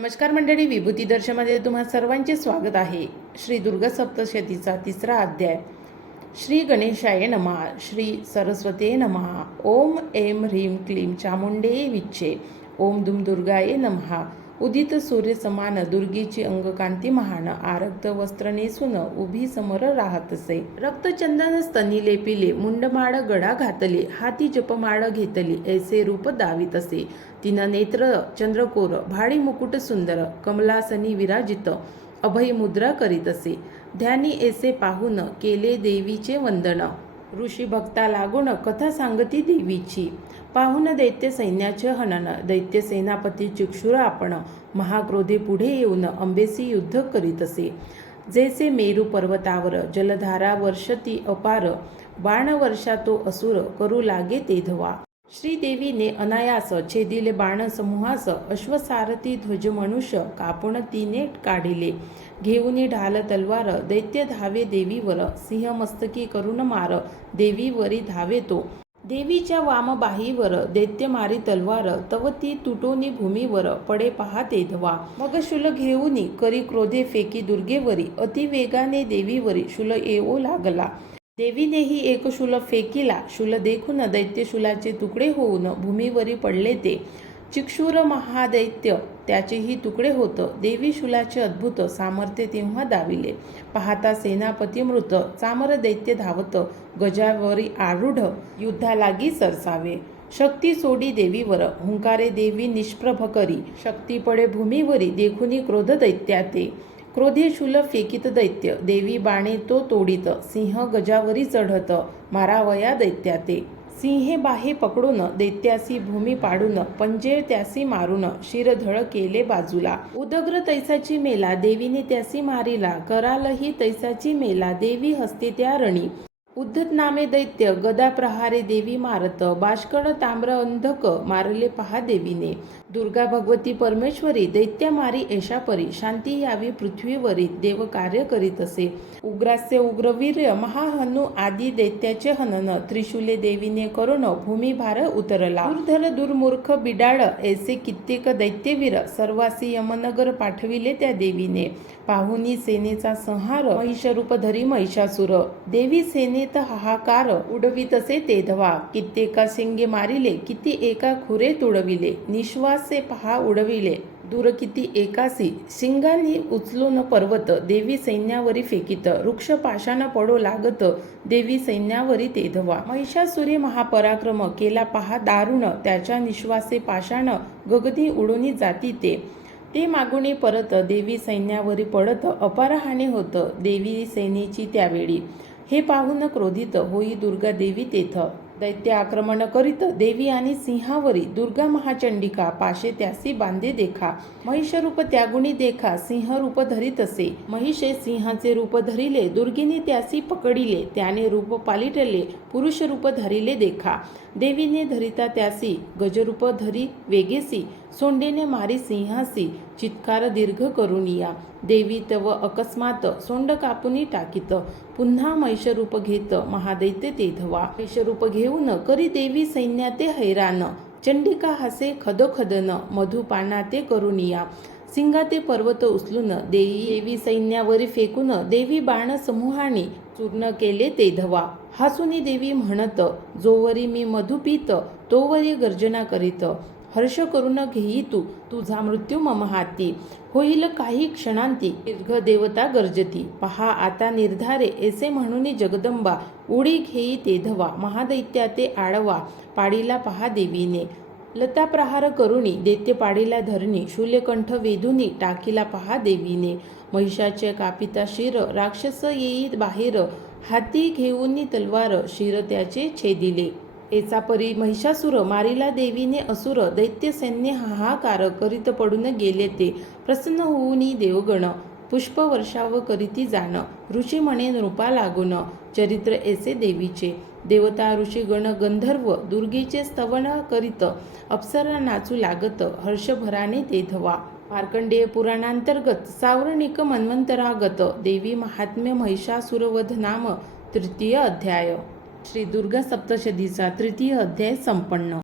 नमस्कार मंडळी विभूती दर्शनमध्ये तुम्हा सर्वांचे स्वागत आहे. श्री दुर्गा सप्तशतीचा तिसरा अध्याय. श्री गणेशाय नमः श्री सरस्वते नमः ओम एम ह्रीं क्लीं चामुंडे विच्छे ओम दुम दुर्गाय नमः. उदित सूर्य समान दुर्गेची अंगकांती महान आरक्त वस्त्र नेसून उभी समोर राहतसे. रक्तचंदन स्तनी लेपिले मुंडमाळ गडा घातले हाती जपमाळ घेतली ऐसे रूप दावित असे तिनं नेत्र चंद्रकोर भाडी मुकुट सुंदर कमलासनी विराजित अभय मुद्रा करीत असे. ध्यानी एसे पाहून केले देवीचे वंदन. ऋषी भक्ता लागून कथा सांगती देवीची. पाहून दैत्य सैन्याचे हनन. दैत्य सेनापती चिक्षुर आपण. महाक्रोधे पुढे येऊन अंबेसी युद्ध करीत असे. जैसे मेरू पर्वतावर जलधारा वर्षती अपार बाण वर्षा तो असुर करू लागे ते धवा. श्रीदेवीने अनायास छेदिले बाण समूहास अश्वसारथी ध्वज मनुष्य कापून तिने काढिले. घेऊनी ढाल तलवार दैत्य धावे देवीवर सिंह मस्तकी करून मार देवीवरी धावे तो. देवीच्या वामबाहीवर दैत्य मारी तलवार तव ती तुटोनी भूमीवर पडे पहाते धवा. मग शुल घेऊनी करी क्रोधे फेकी दुर्गेवरी अति वेगाने देवीवरी शुल येऊ लागला. देवीनेही एक शूल फेकिला. शूल देखून दैत्यशूलाचे तुकडे होऊन भूमीवरी पडले ते. चिक्षूर महादैत्य त्याचेही तुकडे होतं. देवी शूलाचे अद्भुत सामर्थ्य तेव्हा दाविले. पाहता सेनापती मृत. चामर दैत्य धावत. गजावरी आरूढ. युद्धालागी सरसावे. शक्ती सोडी देवीवर. हुंकारे देवी निष्प्रभ करी. शक्ती पडे भूमीवरी. देखुनी क्रोध दैत्याते. क्रोधी शूल फेकित दैत्य देवी बाणे तो तोडीत सिंह गजावरी चढत मारावया दैत्या ते सिंहे बाहे पकडून दैत्यासी भूमी पाडून पंजे त्यासी मारून शिरधळ केले बाजूला. उदग्र तैसाची मेला देवीने त्यासी मारिला. करालही तैसाची मेला देवी हस्ते त्या रणी. उद्धत नामे दैत्य गदा प्रहारे देवी मारत बाष्कण ताम्र अंधक मारले पहा देवीने. दुर्गा भगवती परमेश्वरी दैत्यमारी मारी परी शांती यावी पृथ्वीवरी देव कार्य करीत असे. उग्रास्य उग्रवीर्य महाहनु आदी दैत्याचे हनन त्रिशूले देवीने करून भूमिभार उतरला. दुर्धर दुर्मूर्ख बिडाळ ऐसे कित्येक दैत्यवीर सर्वासी यमनगर पाठविले त्या देवीने. पाहुनी सेनेचा संहार महिषरूप धरी महिषासुर. देवी सेनेत हाहाकार उडवीत असे तेधवा कित्येका सिंगे मारिले किती एका खुरे तुडविले. निश्वास पहा उडविले. दूर किती एकासी शिंगांनी उचलून पर्वत देवी सैन्यावरी फेकित. वृक्ष पाषाण पडो लागत देवी सैन्यावरी ते धवा महिषासुरी महापराक्रम केला पहा दारुण त्याच्या निश्वासे पाषाण गगदी उडोनी जाती ते. ते मागुनी परत देवी सैन्यावरी पडत अपराहाने होतं होत देवी सैनेची त्यावेळी. हे पाहून क्रोधित होई दुर्गा देवी तेथ. दैत्य आक्रमण करीत देवी आणि सिंहावरी दुर्गा महाचंडिका पाशे त्यासी बांधे देखा. महिष रूप त्यागुणी देखा सिंह रूप धरीत असे. महिषे सिंहाचे रूप धरिले दुर्गीने त्यासी पकडिले त्याने रूप पालिटले पुरुष रूप धरिले देखा. देवीने धरिता त्यासी गजरूप धरी वेगेसी सोंडेने मारी सिंहासी चित्कार दीर्घ करुनिया. देवी तव अकस्मात सोंड कापुनी टाकीत पुन्हा मैशरूप घेत महादैत्य ते धवा घे घेऊन करी देवी सैन्याते हैराण चंडिका हसे खदोखदन मधुपाना ते करुनिया सिंगाते पर्वत उचलून देवी देवी सैन्यावरी फेकून देवी बाण समूहाने चूर्ण केले ते धवा. हासुनी देवी म्हणत जोवरी मी मधुपीत तोवरी गर्जना करीत. हर्ष करून घेई तू तुझा मृत्यू मम हाती. होईल काही क्षणांती दीर्घ देवता गर्जती. पहा आता निर्धारे ऐसे म्हणून जगदंबा उडी घेई ते धवा महादैत्या ते आडवा पाडीला पहा देवीने. लता प्रहार करुणी दैत्य पाडीला धरणी शूल्यकंठ वेधुनी टाकीला पहा देवीने. महिषाचे कापिता शिर राक्षस येई बाहेर हाती घेऊनी तलवार शिर त्याचे छेदिले. एचा परी महिषासुर मारिला देवीने असुर दैत्यसैन्य हाहाकार करीत पडून गेले ते. प्रसन्न होऊन देवगण पुष्पवर्षाव करीती जाण ऋषी म्हणे नृपा लागून चरित्र ऐसे देवीचे. देवता ऋषीगण गंधर्व दुर्गेचे स्तवन करीत अप्सरा नाचू लागत हर्षभराने ते धवा. मार्कंडेय पुराणांतर्गत सावर्णिक मन्वंतरागत देवी महात्म्य महिषासुरवध नाम तृतीय अध्याय. श्री दुर्गा सप्तशतीचा तृतीय अध्याय संपन्न.